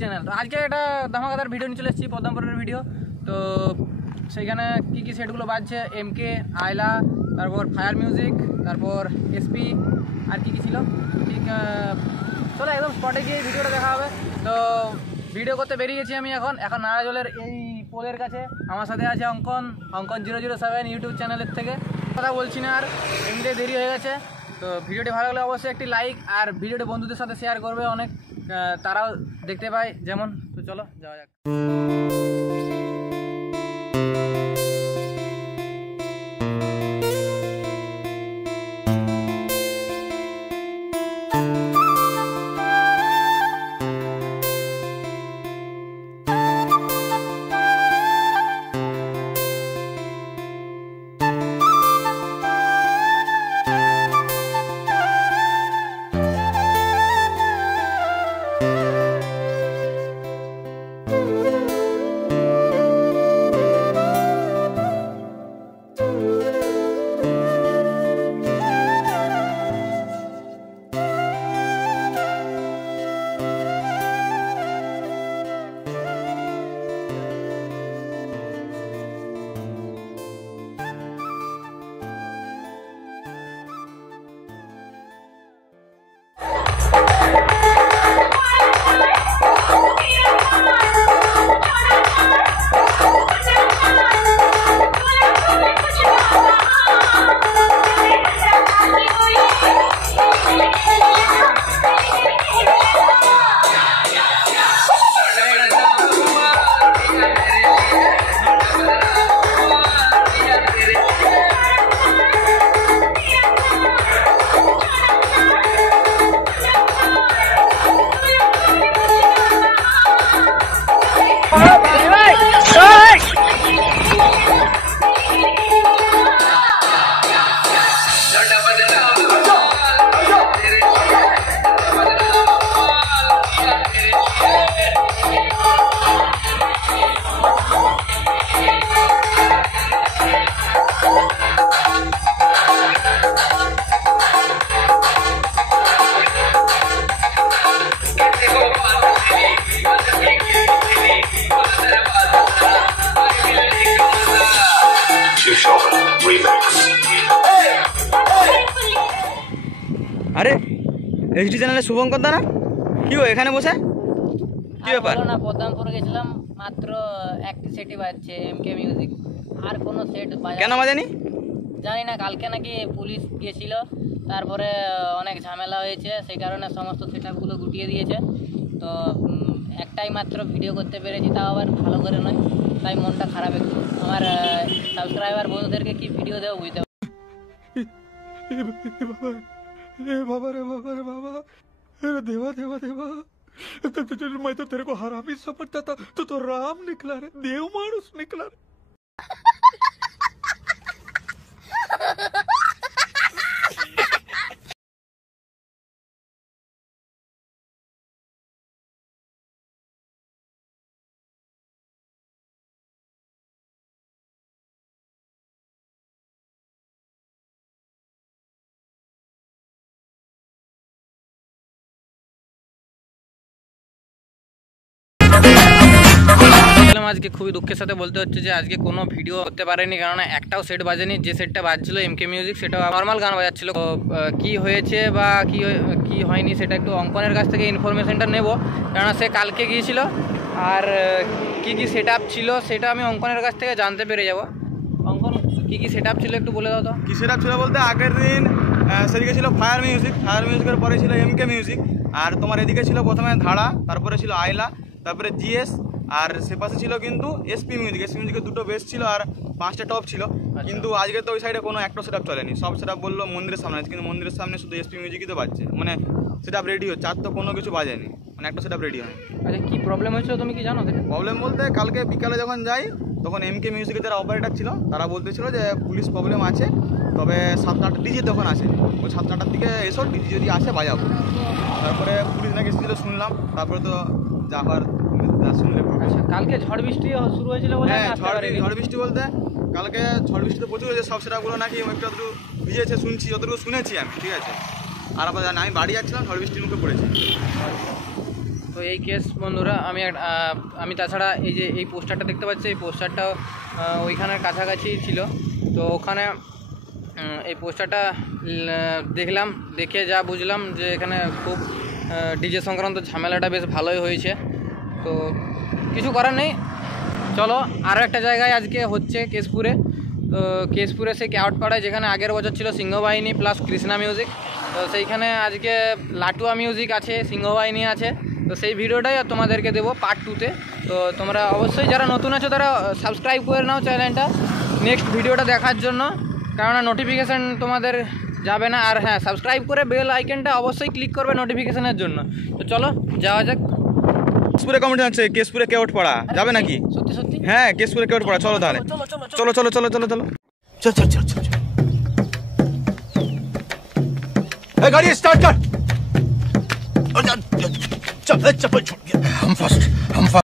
Channel. তো আজকে একটা ধামাকাদার ভিডিও নিয়ে চলে এসেছি, পদ্মপুরের ভিডিও। তো সেইখানে কী সেটগুলো বাজছে, এমকে, আয়লা, তারপর ফায়ার মিউজিক, তারপর এসপি, আর কি ছিল ঠিক। চলো একদম স্পটে গিয়ে ভিডিওটা দেখা হবে। তো ভিডিও করতে বেরিয়ে গেছি আমি এখন নারাজলের এই পোলের কাছে। আমার সাথে আছে অঙ্কন 007 ইউটিউব চ্যানেলের থেকে। কথা বলছি না আর, এমনিতে দেরি হয়ে গেছে। তো ভিডিওটি ভালো লাগলে অবশ্যই একটি লাইক আর ভিডিওটি বন্ধুদের সাথে শেয়ার করবে, অনেক তারাও দেখতে পায় যেমন। তো চলো যাওয়া যাক। আরে এইচডি চ্যানেলে শুভঙ্কর দা না? কি ও এখানে বসে কি ব্যাপার? না, পদ্মপুরে গেছিলাম, মাত্র একটা সেটই বাজছে এমকে মিউজিক, আর কোনো সেট বাজে কেন বাজেনি জানি না। কালকে নাকি পুলিশ গেছিল, তারপরে অনেক ঝামেলা হয়েছে, সেই কারণে সমস্ত সেটআপগুলো গুটিয়ে দিয়েছে। তো একটাই মাত্র ভিডিও করতে পেরেছি, তাও আবার ভালো করে নয়, তাই মনটা খারাপ একটু। আমার সাবস্ক্রাইবার বন্ধুদেরকে কি ভিডিও দেবো বুঝতে बाबा रे बाबा रे बाबा, देवा देवा देवा, मैं तो तेरे को हरामी समझता था, तो राम निकला रे, देव मानुस निकला रे। আজকে খুবই দুঃখের সাথে বলতে হচ্ছে যে আজকে কোনো ভিডিও করতে পারেনি, কারণ একটাও সেট বাজেনি। যে সেটটা বাজছিল এমকে মিউজিক, সেটা নর্মাল গান বাজাচ্ছিল। তো কি হয়েছে বা কি হয়নি সেটা একটু অঙ্কনের কাছ থেকে ইনফরমেশনটা নেব, কারণ সে কালকে গিয়েছিল। আর কি সেটআপ ছিল সেটা আমি অঙ্কনের কাছ থেকে জানতে পেরে যাব। অঙ্কন, কি সেটআপ ছিল একটু বলে দাও তো। কি সেটআপ ছিল বলতে, আগের দিন সেদিকে ছিল ফায়ার মিউজিকের পরে ছিল এমকে মিউজিক, আর তোমার এদিকে ছিল প্রথমে ধাড়া, তারপরে ছিল আয়লা, তারপরে জিএস, আর সে পাশে ছিল কিন্তু এসপি মিউজিকের দুটো বেস ছিল আর 5টা টপ ছিল। কিন্তু আজকে তো ওই সাইডে কোনো একটা সেটআপ চলেনি, সব সেটআপ বললো মন্দিরের সামনে আছে, কিন্তু মন্দিরের সামনে শুধু এসপি মিউজিকই তো বাজছে, মানে সেটআপ রেডি হচ্ছে, আর তো কোনো কিছু বাজেনি, মানে একটা সেটআপ রেডি হয়। আচ্ছা, কি প্রবলেম হয়েছিল তুমি কি জানো? প্রবলেম বলতে কালকে বিকালে যখন যাই তখন এমকে মিউজিকের যারা অপারেটার ছিল তারা বলতেছিল যে পুলিশ প্রবলেম আছে, তবে 7-8 ডিজি তখন আসে, ওই 7-8টার দিকে এসো, ডিজি যদি আসে বাজাবো। তারপরে পুলিশ নাকি এসেছিলো শুনলাম, তারপরে তো যাওয়ার শুনলে। আচ্ছা, কালকে ঝড় বৃষ্টি শুরু হয়েছিল বলে? হ্যাঁ, ঝড় বৃষ্টি বলতে কালকে ঝড় বৃষ্টি তো প্রচুর হয়েছে, সব সেটাগুলো নাকি একটু ভিজেছে শুনছি, যতটুকু শুনেছি আমি, ঠিক আছে। আর আমি বাড়ি যাচ্ছিলাম, ঝড় বৃষ্টির মুখে পড়েছি। তো তো এই কেস বন্ধুরা আমি তাছাড়া এই যে এই পোস্টারটা দেখতে পাচ্ছি, এই পোস্টারটাও ওইখানের কাছাকাছি ছিল। তো ওখানে এই পোস্টারটা দেখলাম, দেখে যা বুঝলাম যে এখানে খুব ডিজে সংক্রান্ত ঝামেলাটা বেশ ভালোই হয়েছে। তো কিছু করার নেই, চলো আরও একটা জায়গায় আজকে হচ্ছে কেশপুরে। তো কেশপুরে সেই ক্যাওটপাড়ায় যেখানে আগের বছর ছিল সিংহবাহিনী প্লাস কৃষ্ণা মিউজিক, তো সেইখানে আজকে লাটুয়া মিউজিক আছে, সিংহবাহিনী আছে। তো সেই ভিডিওটাই তোমাদেরকে দেবো পার্ট 2-তে। তো তোমরা অবশ্যই যারা নতুন আছো তারা সাবস্ক্রাইব করে নাও চ্যানেলটা নেক্সট ভিডিওটা দেখার জন্য, কেননা নোটিফিকেশান তোমাদের যাবে না। আর হ্যাঁ, সাবস্ক্রাইব করে বেল আইকনটা অবশ্যই ক্লিক করবে নোটিফিকেশানের জন্য। তো চলো যাওয়া যাক। কেশপুরে কমেন্ট আছে, কেশপুরে কেওটপাড়া যাবে নাকি? সত্যি সত্যি হ্যাঁ, কেশপুরে কেওটপাড়া, চলো তাহলে। চলো চলো চলো চলো চলো चल चल चल चल ए, गाड़ी स्टार्ट कर। चल चप्पल छोड़ गया। हम फर्स्ट